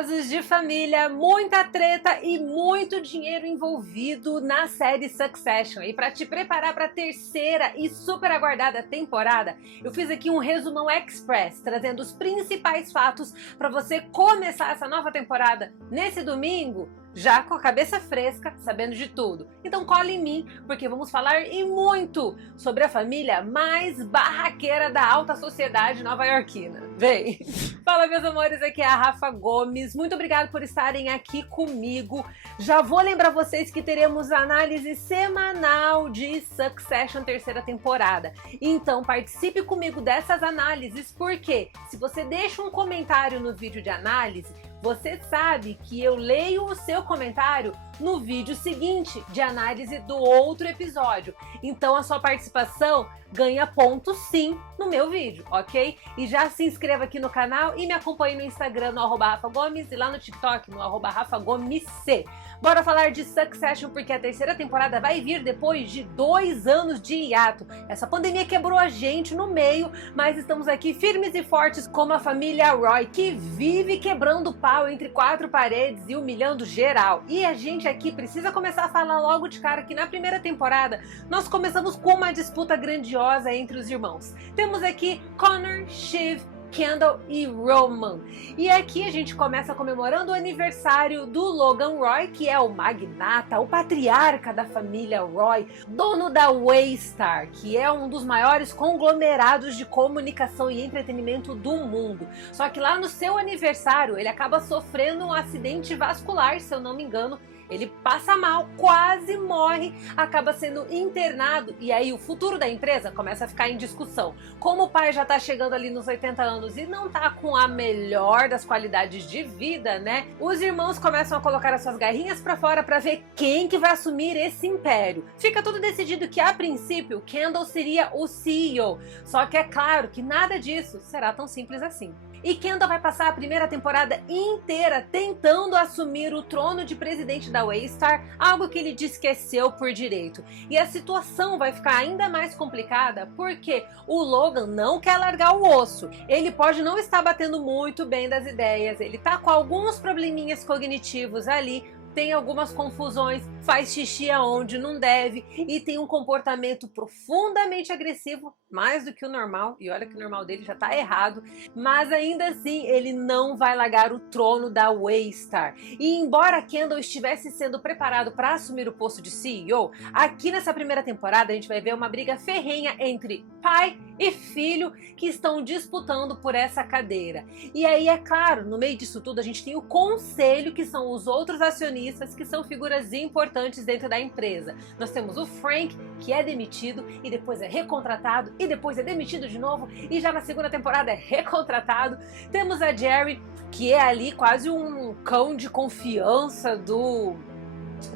Casos de família, muita treta e muito dinheiro envolvido na série Succession. E para te preparar para a terceira e super aguardada temporada, eu fiz aqui um resumão express, trazendo os principais fatos para você começar essa nova temporada nesse domingo, já com a cabeça fresca, sabendo de tudo. Então cola em mim, porque vamos falar e muito sobre a família mais barraqueira da alta sociedade nova-iorquina. Vem! Fala, meus amores, aqui é a Rafa Gomes. Muito obrigada por estarem aqui comigo. Já vou lembrar vocês que teremos análise semanal de Succession terceira temporada. Então participe comigo dessas análises, porque se você deixa um comentário no vídeo de análise, você sabe que eu leio o seu comentário no vídeo seguinte de análise do outro episódio. Então a sua participação ganha ponto sim no meu vídeo, ok? E já se inscreva aqui no canal e me acompanhe no Instagram no @RafaGomes e lá no TikTok no @RafaGomesC. Bora falar de Succession, porque a terceira temporada vai vir depois de 2 anos de hiato. Essa pandemia quebrou a gente no meio, mas estamos aqui firmes e fortes como a família Roy, que vive quebrando pau entre 4 paredes e humilhando geral. E a gente aqui precisa começar a falar logo de cara que na primeira temporada nós começamos com uma disputa grandiosa entre os irmãos. Temos aqui Connor, Shiv, Kendall e Roman. E aqui a gente começa comemorando o aniversário do Logan Roy, que é o magnata, o patriarca da família Roy, dono da Waystar, que é um dos maiores conglomerados de comunicação e entretenimento do mundo. Só que lá no seu aniversário ele acaba sofrendo um acidente vascular, se eu não me engano. Ele passa mal, quase morre, acaba sendo internado e aí o futuro da empresa começa a ficar em discussão. Como o pai já tá chegando ali nos 80 anos e não tá com a melhor das qualidades de vida, né? Os irmãos começam a colocar as suas garrinhas pra fora pra ver quem que vai assumir esse império. Fica tudo decidido que a princípio Kendall seria o CEO, só que é claro que nada disso será tão simples assim. E Kendall vai passar a primeira temporada inteira tentando assumir o trono de presidente da Waystar, algo que ele esqueceu por direito. E a situação vai ficar ainda mais complicada porque o Logan não quer largar o osso. Ele pode não estar batendo muito bem das ideias, ele tá com alguns probleminhas cognitivos ali, tem algumas confusões, faz xixi aonde não deve e tem um comportamento profundamente agressivo, mais do que o normal, e olha que o normal dele já tá errado, mas ainda assim ele não vai largar o trono da Waystar. E embora Kendall estivesse sendo preparado para assumir o posto de CEO, aqui nessa primeira temporada a gente vai ver uma briga ferrenha entre pai e filho que estão disputando por essa cadeira. E aí, é claro, no meio disso tudo a gente tem o conselho, que são os outros acionistas, que são figuras importantes dentro da empresa. Nós temos o Frank, que é demitido e depois é recontratado e depois é demitido de novo e já na segunda temporada é recontratado. Temos a Jerry, que é ali quase um cão de confiança do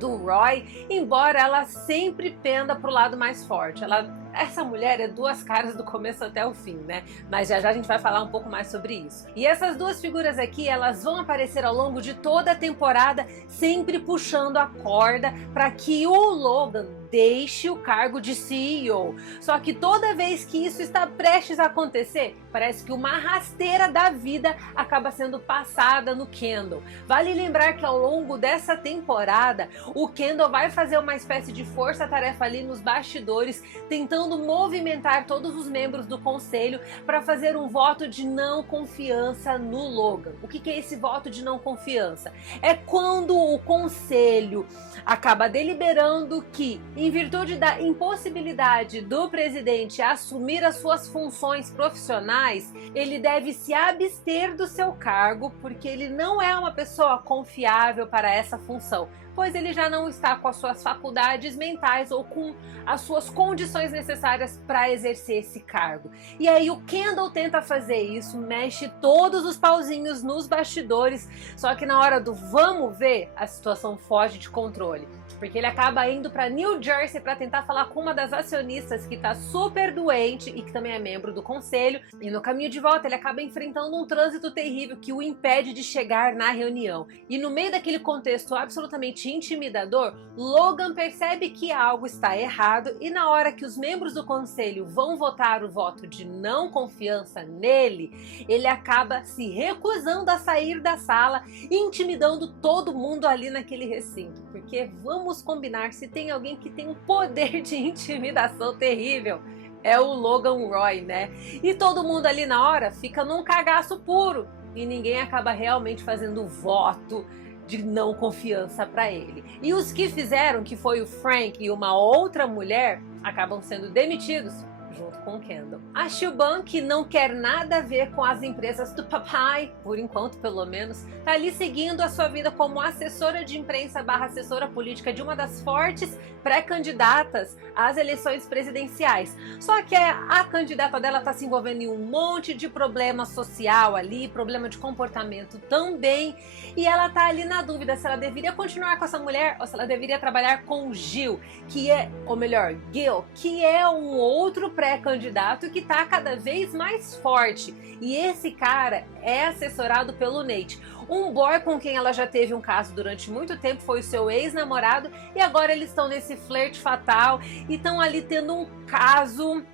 Roy, embora ela sempre penda pro lado mais forte. Essa mulher é duas caras do começo até o fim, né? Mas já já a gente vai falar um pouco mais sobre isso. E essas duas figuras aqui, elas vão aparecer ao longo de toda a temporada, sempre puxando a corda para que o Logan deixe o cargo de CEO. Só que toda vez que isso está prestes a acontecer, parece que uma rasteira da vida acaba sendo passada no Kendall. Vale lembrar que ao longo dessa temporada, o Kendall vai fazer uma espécie de força-tarefa ali nos bastidores, tentando movimentar todos os membros do conselho para fazer um voto de não confiança no Logan. O que é esse voto de não confiança? É quando o conselho acaba deliberando que, em virtude da impossibilidade do presidente assumir as suas funções profissionais, ele deve se abster do seu cargo porque ele não é uma pessoa confiável para essa função, pois ele já não está com as suas faculdades mentais ou com as suas condições necessárias para exercer esse cargo. E aí o Kendall tenta fazer isso, mexe todos os pauzinhos nos bastidores, só que na hora do vamos ver, a situação foge de controle, porque ele acaba indo para New Jersey para tentar falar com uma das acionistas que está super doente e que também é membro do conselho, e no caminho de volta ele acaba enfrentando um trânsito terrível que o impede de chegar na reunião. E no meio daquele contexto absolutamente extremamente intimidador, Logan percebe que algo está errado e na hora que os membros do conselho vão votar o voto de não confiança nele, ele acaba se recusando a sair da sala, intimidando todo mundo ali naquele recinto. Porque vamos combinar, se tem alguém que tem um poder de intimidação terrível, é o Logan Roy, né? E todo mundo ali na hora fica num cagaço puro e ninguém acaba realmente fazendo voto de não confiança para ele. E os que fizeram, que foi o Frank e uma outra mulher, acabam sendo demitidos junto com o Kendall. A Siobhan, que não quer nada a ver com as empresas do papai, por enquanto pelo menos, tá ali seguindo a sua vida como assessora de imprensa / assessora política de uma das fortes pré-candidatas às eleições presidenciais. Só que a candidata dela tá se envolvendo em um monte de problema social ali, problema de comportamento também, e ela tá ali na dúvida se ela deveria continuar com essa mulher ou se ela deveria trabalhar com o Gil, que é, ou melhor, Gil, que é um outro pré-candidato que tá cada vez mais forte. E esse cara é assessorado pelo Nate. Um boy com quem ela já teve um caso durante muito tempo, foi o seu ex-namorado, e agora eles estão nesse flerte fatal e estão ali tendo um caso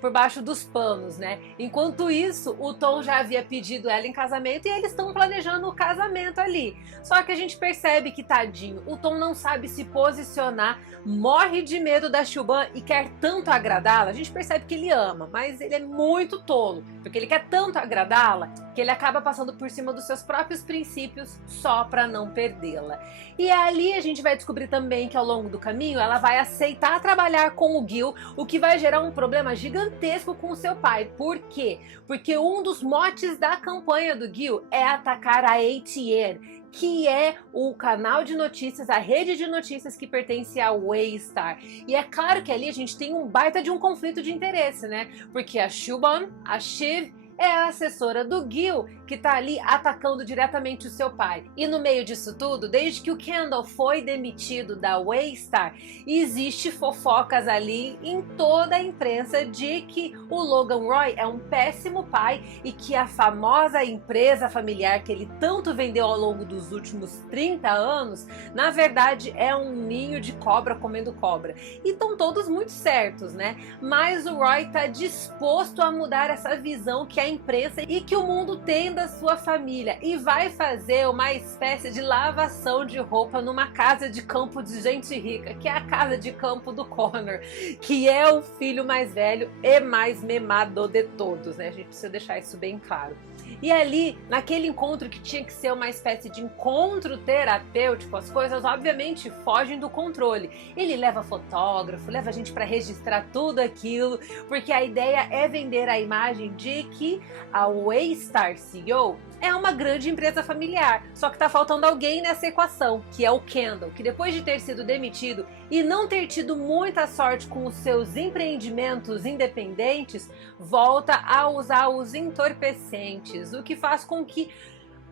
por baixo dos panos, né? Enquanto isso, o Tom já havia pedido ela em casamento e eles estão planejando o casamento ali. Só que a gente percebe que, tadinho, o Tom não sabe se posicionar, morre de medo da Siobhan e quer tanto agradá-la. A gente percebe que ele ama, mas ele é muito tolo, porque ele quer tanto agradá-la que ele acaba passando por cima dos seus próprios princípios só para não perdê-la. E ali a gente vai descobrir também que ao longo do caminho ela vai aceitar trabalhar com o Gil, o que vai gerar um problema gigantesco com o seu pai. Por quê? Porque um dos motes da campanha do Gil é atacar a ATN, que é o canal de notícias, a rede de notícias que pertence ao Waystar. E é claro que ali a gente tem um baita de um conflito de interesse, né? Porque a Siobhan, a Shiv, é a assessora do Gil, que tá ali atacando diretamente o seu pai. E no meio disso tudo, desde que o Kendall foi demitido da Waystar, existe fofocas ali em toda a imprensa de que o Logan Roy é um péssimo pai e que a famosa empresa familiar que ele tanto vendeu ao longo dos últimos 30 anos, na verdade é um ninho de cobra comendo cobra. E estão todos muito certos, né? Mas o Roy tá disposto a mudar essa visão que a imprensa e que o mundo tem da sua família e vai fazer uma espécie de lavação de roupa numa casa de campo de gente rica, que é a casa de campo do Connor, que é o filho mais velho e mais memado de todos, né? A gente precisa deixar isso bem claro. E ali, naquele encontro que tinha que ser uma espécie de encontro terapêutico, as coisas obviamente fogem do controle. Ele leva fotógrafo, leva a gente para registrar tudo aquilo, porque a ideia é vender a imagem de que a Waystar CEO é uma grande empresa familiar, só que tá faltando alguém nessa equação, que é o Kendall, que depois de ter sido demitido e não ter tido muita sorte com os seus empreendimentos independentes, volta a usar os entorpecentes, o que faz com que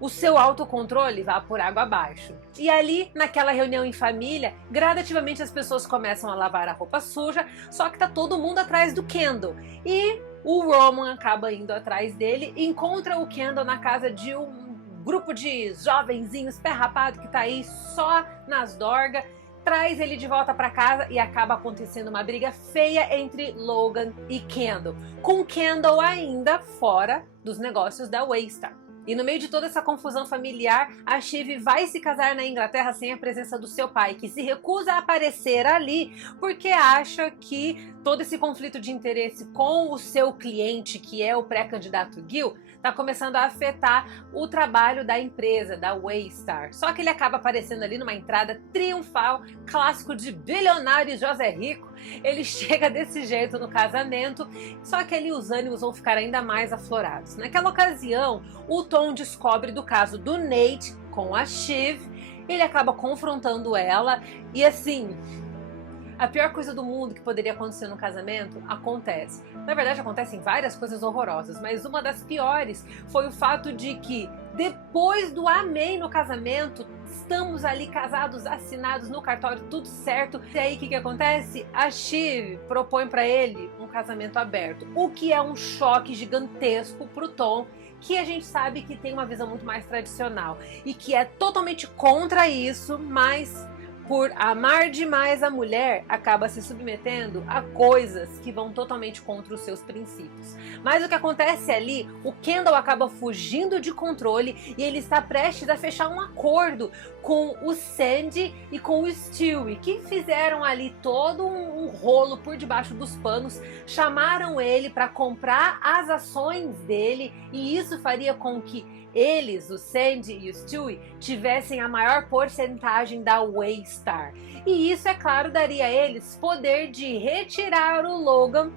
o seu autocontrole vá por água abaixo. E ali, naquela reunião em família, gradativamente as pessoas começam a lavar a roupa suja, só que tá todo mundo atrás do Kendall. E o Roman acaba indo atrás dele e encontra o Kendall na casa de um grupo de jovenzinhos perrapados que tá aí só nas dorgas, traz ele de volta para casa e acaba acontecendo uma briga feia entre Logan e Kendall, com Kendall ainda fora dos negócios da Waystar. E no meio de toda essa confusão familiar, a Shiv vai se casar na Inglaterra sem a presença do seu pai, que se recusa a aparecer ali porque acha que todo esse conflito de interesse com o seu cliente, que é o pré-candidato Gil, está começando a afetar o trabalho da empresa, da Waystar. Só que ele acaba aparecendo ali numa entrada triunfal, clássico de bilionário José Rico. Ele chega desse jeito no casamento, só que ali os ânimos vão ficar ainda mais aflorados. Naquela ocasião, o Tom descobre do caso do Nate com a Shiv, ele acaba confrontando ela e assim, a pior coisa do mundo que poderia acontecer no casamento acontece. Na verdade, acontecem várias coisas horrorosas, mas uma das piores foi o fato de que depois do amém no casamento, estamos ali casados, assinados no cartório, tudo certo. E aí o que acontece? A Shiv propõe para ele um casamento aberto, o que é um choque gigantesco pro Tom, que a gente sabe que tem uma visão muito mais tradicional e que é totalmente contra isso, mas por amar demais a mulher, acaba se submetendo a coisas que vão totalmente contra os seus princípios. Mas o que acontece ali, o Kendall acaba fugindo de controle e ele está prestes a fechar um acordo com o Sandy e com o Stewie, que fizeram ali todo um rolo por debaixo dos panos, chamaram ele para comprar as ações dele, e isso faria com que eles, o Sandy e o Stewie, tivessem a maior porcentagem da Waystar. E isso, é claro, daria a eles poder de retirar o Logan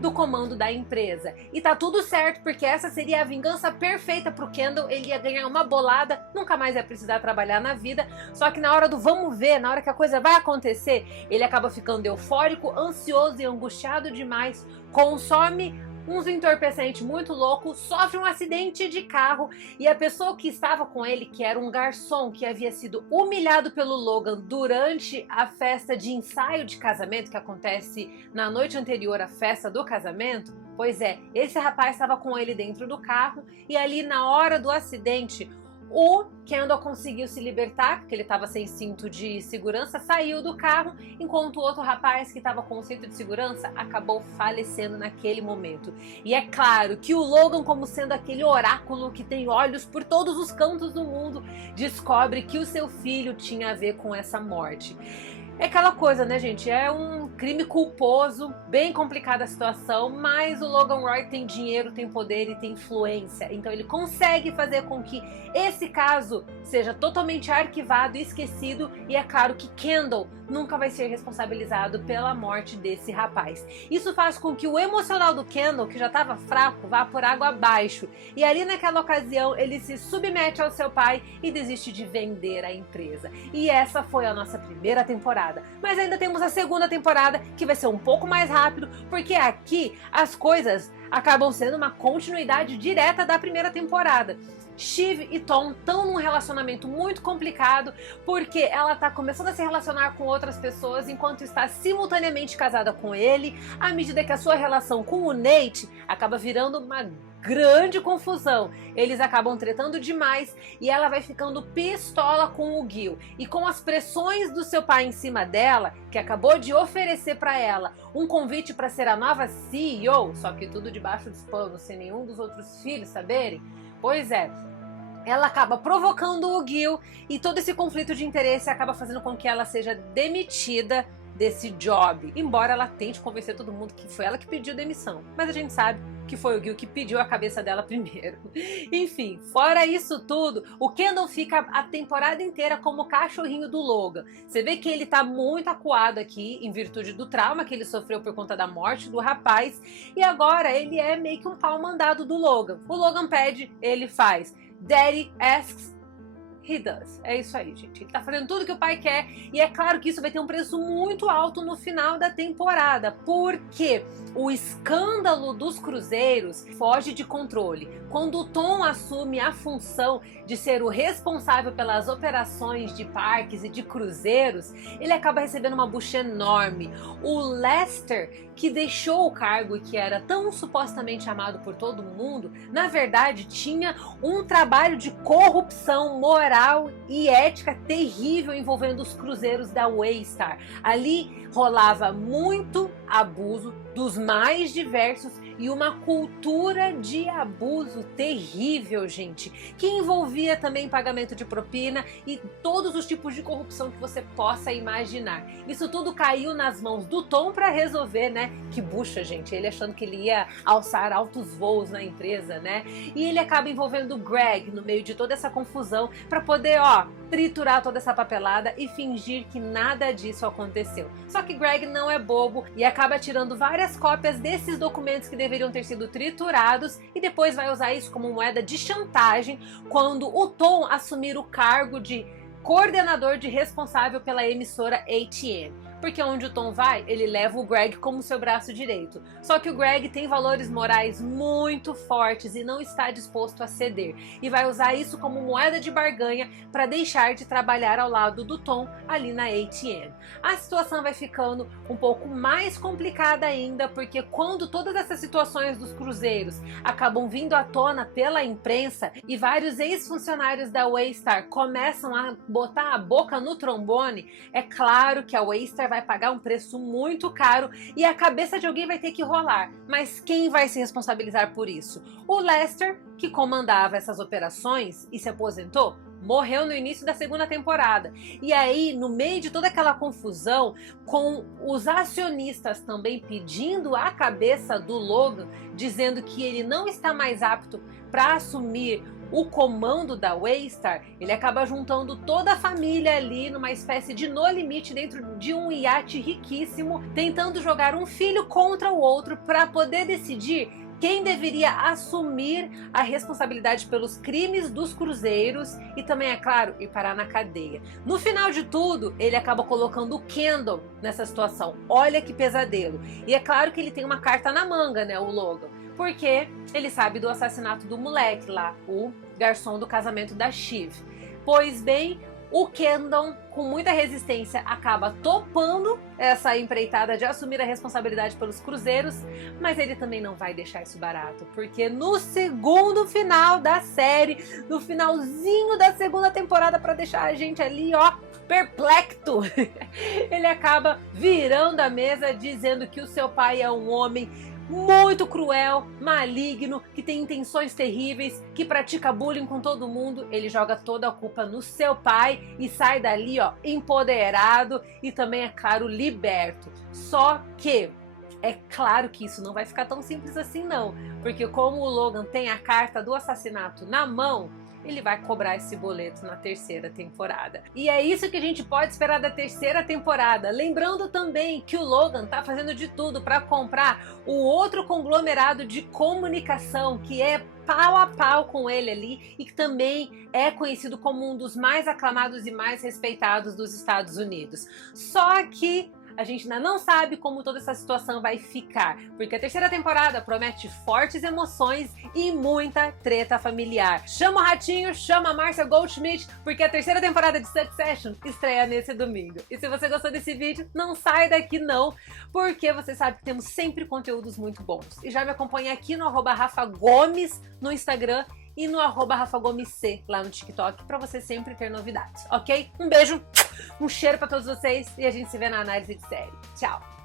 do comando da empresa. E tá tudo certo, porque essa seria a vingança perfeita pro Kendall. Ele ia ganhar uma bolada, nunca mais ia precisar trabalhar na vida. Só que na hora do vamos ver, na hora que a coisa vai acontecer, ele acaba ficando eufórico, ansioso e angustiado demais, consome uns entorpecentes muito loucos, sofre um acidente de carro e a pessoa que estava com ele, que era um garçom que havia sido humilhado pelo Logan durante a festa de ensaio de casamento que acontece na noite anterior à festa do casamento, pois é, esse rapaz estava com ele dentro do carro e ali na hora do acidente o Kendall conseguiu se libertar, porque ele estava sem cinto de segurança, saiu do carro, enquanto o outro rapaz que estava com o cinto de segurança acabou falecendo naquele momento. E é claro que o Logan, como sendo aquele oráculo que tem olhos por todos os cantos do mundo, descobre que o seu filho tinha a ver com essa morte. É aquela coisa, né, gente? É um crime culposo, bem complicada a situação, mas o Logan Roy tem dinheiro, tem poder e tem influência. Então ele consegue fazer com que esse caso seja totalmente arquivado e esquecido. E é claro que Kendall nunca vai ser responsabilizado pela morte desse rapaz. Isso faz com que o emocional do Kendall, que já estava fraco, vá por água abaixo. E ali naquela ocasião ele se submete ao seu pai e desiste de vender a empresa. E essa foi a nossa primeira temporada. Mas ainda temos a segunda temporada, que vai ser um pouco mais rápido, porque aqui as coisas acabam sendo uma continuidade direta da primeira temporada. Shiv e Tom estão num relacionamento muito complicado, porque ela está começando a se relacionar com outras pessoas enquanto está simultaneamente casada com ele, à medida que a sua relação com o Nate acaba virando uma grande confusão. Eles acabam tretando demais e ela vai ficando pistola com o Gil. E com as pressões do seu pai em cima dela, que acabou de oferecer para ela um convite para ser a nova CEO, só que tudo debaixo dos panos, sem nenhum dos outros filhos saberem, pois é, ela acaba provocando o Gil e todo esse conflito de interesse acaba fazendo com que ela seja demitida desse job, embora ela tente convencer todo mundo que foi ela que pediu demissão, mas a gente sabe que foi o Gil que pediu a cabeça dela primeiro. Enfim, fora isso tudo, o Kendall fica a temporada inteira como cachorrinho do Logan. Você vê que ele tá muito acuado aqui, em virtude do trauma que ele sofreu por conta da morte do rapaz, e agora ele é meio que um pau mandado do Logan. O Logan pede, ele faz. Daddy asks, he does. É isso aí, gente. Ele tá fazendo tudo que o pai quer e é claro que isso vai ter um preço muito alto no final da temporada, porque o escândalo dos cruzeiros foge de controle. Quando o Tom assume a função de ser o responsável pelas operações de parques e de cruzeiros, ele acaba recebendo uma bucha enorme. O Lester, que deixou o cargo e que era tão supostamente amado por todo mundo, na verdade tinha um trabalho de corrupção moral e ética terrível envolvendo os cruzeiros da Waystar. Ali rolava muito abuso dos mais diversos e uma cultura de abuso terrível, gente, que envolvia também pagamento de propina e todos os tipos de corrupção que você possa imaginar. Isso tudo caiu nas mãos do Tom para resolver, né? Que bucha, gente, ele achando que ele ia alçar altos voos na empresa, né? E ele acaba envolvendo o Greg no meio de toda essa confusão para poder, triturar toda essa papelada e fingir que nada disso aconteceu. Só que Greg não é bobo e acaba tirando várias cópias desses documentos que deveriam ter sido triturados e depois vai usar isso como moeda de chantagem quando o Tom assumir o cargo de coordenador de responsável pela emissora ATN. porque onde o Tom vai, ele leva o Greg como seu braço direito. Só que o Greg tem valores morais muito fortes e não está disposto a ceder, e vai usar isso como moeda de barganha para deixar de trabalhar ao lado do Tom ali na AT&T. A situação vai ficando um pouco mais complicada ainda, porque quando todas essas situações dos cruzeiros acabam vindo à tona pela imprensa e vários ex-funcionários da Waystar começam a botar a boca no trombone, é claro que a Waystar vai pagar um preço muito caro e a cabeça de alguém vai ter que rolar. Mas quem vai se responsabilizar por isso? O Lester, que comandava essas operações e se aposentou, morreu no início da segunda temporada. E aí, no meio de toda aquela confusão, com os acionistas também pedindo a cabeça do Logan, dizendo que ele não está mais apto para assumir o comando da Waystar, ele acaba juntando toda a família ali numa espécie de no limite dentro de um iate riquíssimo, tentando jogar um filho contra o outro para poder decidir quem deveria assumir a responsabilidade pelos crimes dos cruzeiros e também, é claro, ir parar na cadeia. No final de tudo, ele acaba colocando o Kendall nessa situação. Olha que pesadelo. E é claro que ele tem uma carta na manga, né, o Logan, porque ele sabe do assassinato do moleque lá, o garçom do casamento da Shiv. Pois bem, o Kendall, com muita resistência, acaba topando essa empreitada de assumir a responsabilidade pelos cruzeiros, mas ele também não vai deixar isso barato, porque no segundo final da série, no finalzinho da segunda temporada, para deixar a gente ali, ó, perplexo, ele acaba virando a mesa dizendo que o seu pai é um homem muito cruel, maligno, que tem intenções terríveis, que pratica bullying com todo mundo. Ele joga toda a culpa no seu pai e sai dali, ó, empoderado e também, é claro, liberto. Só que é claro que isso não vai ficar tão simples assim não, porque como o Logan tem a carta do assassinato na mão, ele vai cobrar esse boleto na terceira temporada. E é isso que a gente pode esperar da terceira temporada. Lembrando também que o Logan tá fazendo de tudo para comprar o outro conglomerado de comunicação que é pau a pau com ele ali e que também é conhecido como um dos mais aclamados e mais respeitados dos Estados Unidos. Só que a gente ainda não sabe como toda essa situação vai ficar, porque a terceira temporada promete fortes emoções e muita treta familiar. Chama o Ratinho, chama a Márcia Goldschmidt, porque a terceira temporada de Succession estreia nesse domingo. E se você gostou desse vídeo, não sai daqui não, porque você sabe que temos sempre conteúdos muito bons. E já me acompanha aqui no @RafaGomes no Instagram e no @RafaGomesC lá no TikTok para você sempre ter novidades, ok? Um beijo, um cheiro para todos vocês e a gente se vê na análise de série. Tchau!